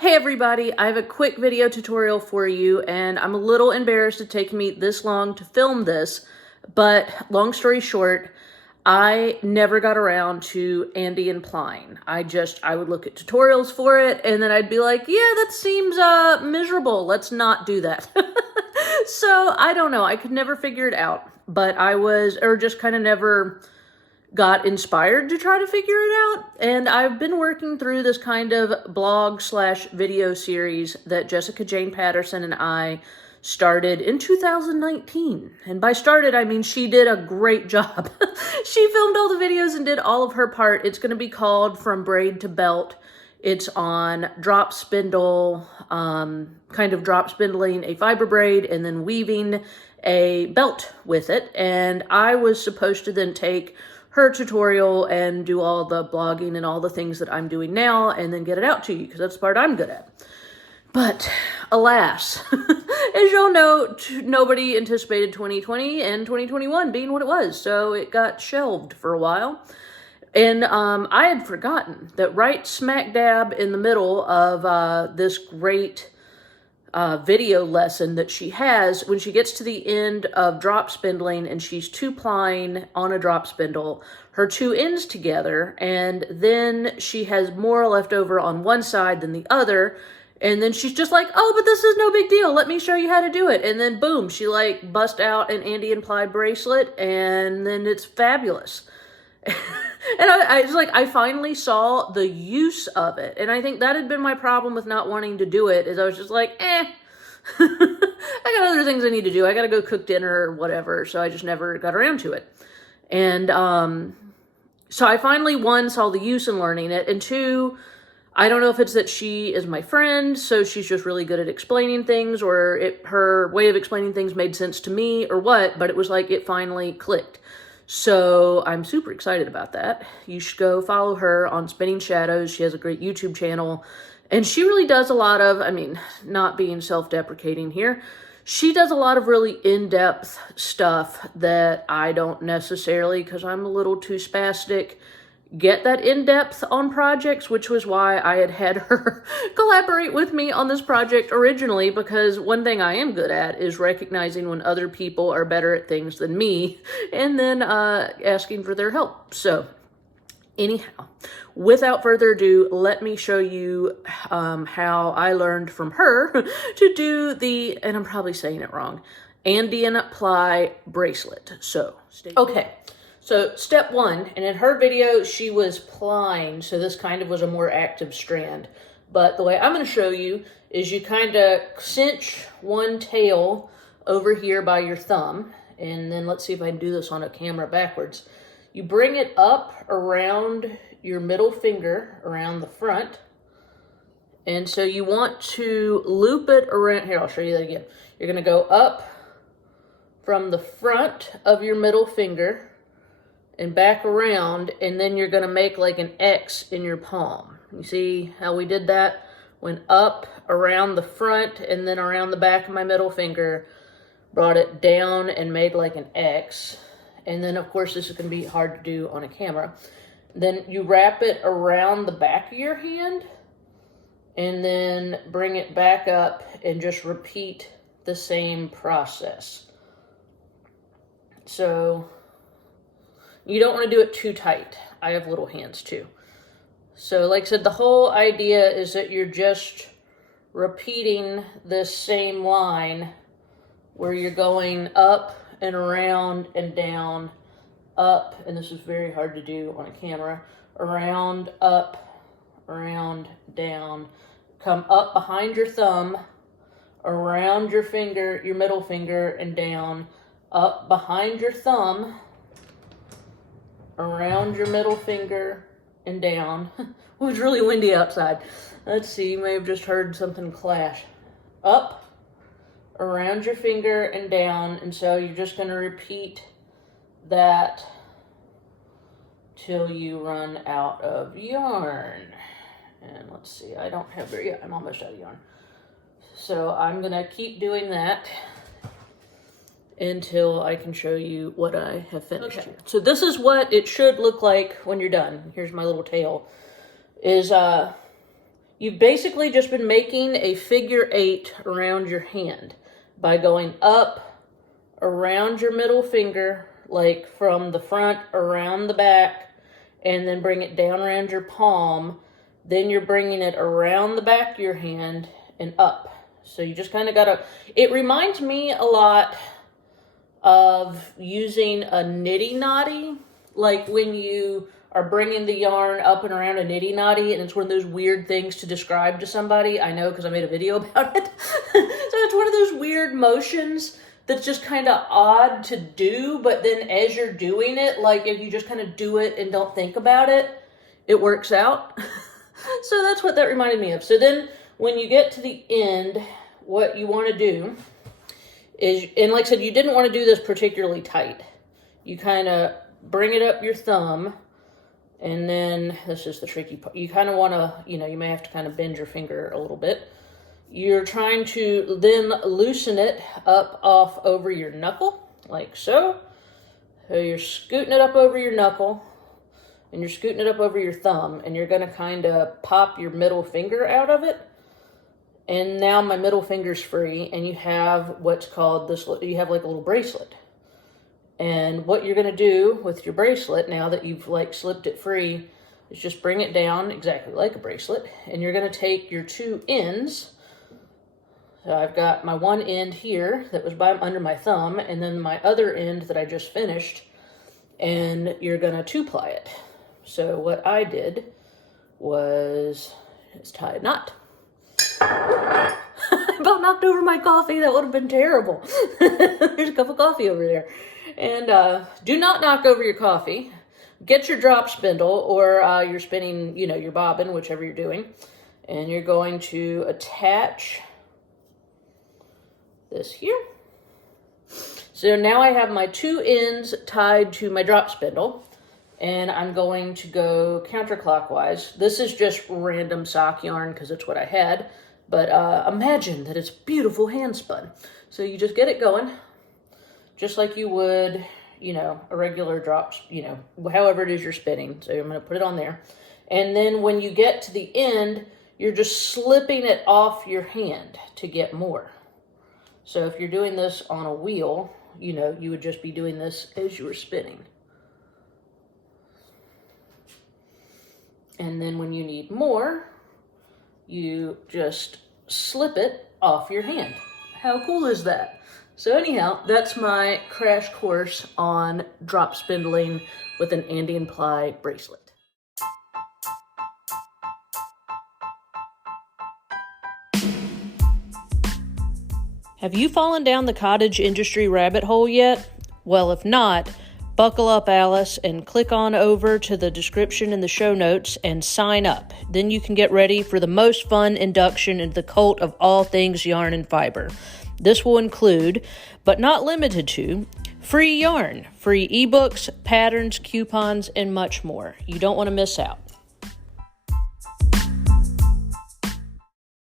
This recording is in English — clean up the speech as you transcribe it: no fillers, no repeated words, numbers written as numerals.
Hey everybody, I have a quick video tutorial for you, and I'm a little embarrassed it taking me this long to film this, but long story short, I never got around to Andren Ply. I would look at tutorials for it, and then I'd be like, yeah, that seems miserable, let's not do that. So, I don't know, I could never figure it out, but just kind of never got inspired to try to figure it out. And I've been working through this kind of blog/video series that Jessica Jane Patterson and I started in 2019. And by started, I mean she did a great job. She filmed all the videos and did all of her part. It's going to be called From Braid to Belt. It's on drop spindle, kind of drop spindling a fiber braid and then weaving a belt with it. And I was supposed to then take her tutorial and do all the blogging and all the things that I'm doing now and then get it out to you because that's the part I'm good at. But alas, as y'all know, nobody anticipated 2020 and 2021 being what it was, so it got shelved for a while. And I had forgotten that right smack dab in the middle of this great video lesson that she has, when she gets to the end of drop spindling and she's two-plying on a drop spindle, her two ends together, and then she has more left over on one side than the other, and then she's just like, oh, but this is no big deal, let me show you how to do it. And then boom, she like bust out an Andren Ply bracelet, and then it's fabulous. And I finally saw the use of it. And I think that had been my problem with not wanting to do it, is I was just like, I got other things I need to do. I got to go cook dinner or whatever. So I just never got around to it. And so I finally, one, saw the use in learning it. And two, I don't know if it's that she is my friend, so she's just really good at explaining things, or her way of explaining things made sense to me or what, but it was like it finally clicked. So I'm super excited about that. You should go follow her on Spinning Shadows. She has a great YouTube channel. And she really does a lot of, I mean, not being self-deprecating here, she does a lot of really in-depth stuff that I don't necessarily, because I'm a little too spastic, get that in-depth on projects, which was why I had her collaborate with me on this project originally, because one thing I am good at is recognizing when other people are better at things than me, and then asking for their help. So anyhow, without further ado, let me show you how I learned from her to do the, and I'm probably saying it wrong, Andren Ply bracelet. So, okay. So step one, and in her video, she was plying, so this kind of was a more active strand. But the way I'm going to show you is you kind of cinch one tail over here by your thumb, and then let's see if I can do this on a camera backwards. You bring it up around your middle finger, around the front, and so you want to loop it around, here, I'll show you that again. You're going to go up from the front of your middle finger, and back around, and then you're going to make like an X in your palm. You see how we did that? Went up around the front and then around the back of my middle finger, brought it down and made like an X. And then of course this is going to be hard to do on a camera. Then you wrap it around the back of your hand and then bring it back up and just repeat the same process. So you don't want to do it too tight. I have little hands too. So like I said, the whole idea is that you're just repeating this same line where you're going up and around and down, up, and this is very hard to do on a camera, around, up, around, down, come up behind your thumb, around your finger, your middle finger, and down, up behind your thumb, around your middle finger and down. It was really windy outside. Let's see, you may have just heard something clash. Up, around your finger and down, and so you're just going to repeat that till you run out of yarn. And let's see, I don't have very, yeah, I'm almost out of yarn. So I'm going to keep doing that until I can show you what I have finished here. So this is what it should look like when you're done. Here's my little tail. Is You've basically just been making a figure 8 around your hand by going up around your middle finger, like from the front around the back, and then bring it down around your palm. Then you're bringing it around the back of your hand and up. So you just kind of gotta, it reminds me a lot of using a nitty-knotty, like when you are bringing the yarn up and around a nitty-knotty, and it's one of those weird things to describe to somebody. I know because I made a video about it. So it's one of those weird motions that's just kind of odd to do, but then as you're doing it, like if you just kind of do it and don't think about it, it works out. So that's what that reminded me of. So then when you get to the end, what you want to do is, and like I said, you didn't want to do this particularly tight. You kind of bring it up your thumb, and then this is the tricky part. You kind of want to, you may have to kind of bend your finger a little bit. You're trying to then loosen it up off over your knuckle, like so. So you're scooting it up over your knuckle, and you're scooting it up over your thumb, and you're going to kind of pop your middle finger out of it. And now my middle finger's free, and you have what's called this, you have like a little bracelet. And what you're going to do with your bracelet, now that you've like slipped it free, is just bring it down exactly like a bracelet. And you're going to take your two ends. So I've got my one end here that was under my thumb, and then my other end that I just finished. And you're going to 2-ply it. So what I did was just tie a knot. I about knocked over my coffee. That would have been terrible. There's a cup of coffee over there. And do not knock over your coffee. Get your drop spindle, or you're spinning, your bobbin, whichever you're doing. And you're going to attach this here. So now I have my two ends tied to my drop spindle. And I'm going to go counterclockwise. This is just random sock yarn because it's what I had. But imagine that it's beautiful hand spun. So you just get it going, just like you would, a regular drop, however it is you're spinning. So I'm going to put it on there. And then when you get to the end, you're just slipping it off your hand to get more. So if you're doing this on a wheel, you would just be doing this as you were spinning. And then when you need more, you just slip it off your hand. How cool is that? So anyhow, that's my crash course on drop spindling with an Andren Ply bracelet. Have you fallen down the cottage industry rabbit hole yet? Well, if not, buckle up, Alice, and click on over to the description in the show notes and sign up. Then you can get ready for the most fun induction into the cult of all things yarn and fiber. This will include, but not limited to, free yarn, free ebooks, patterns, coupons, and much more. You don't want to miss out.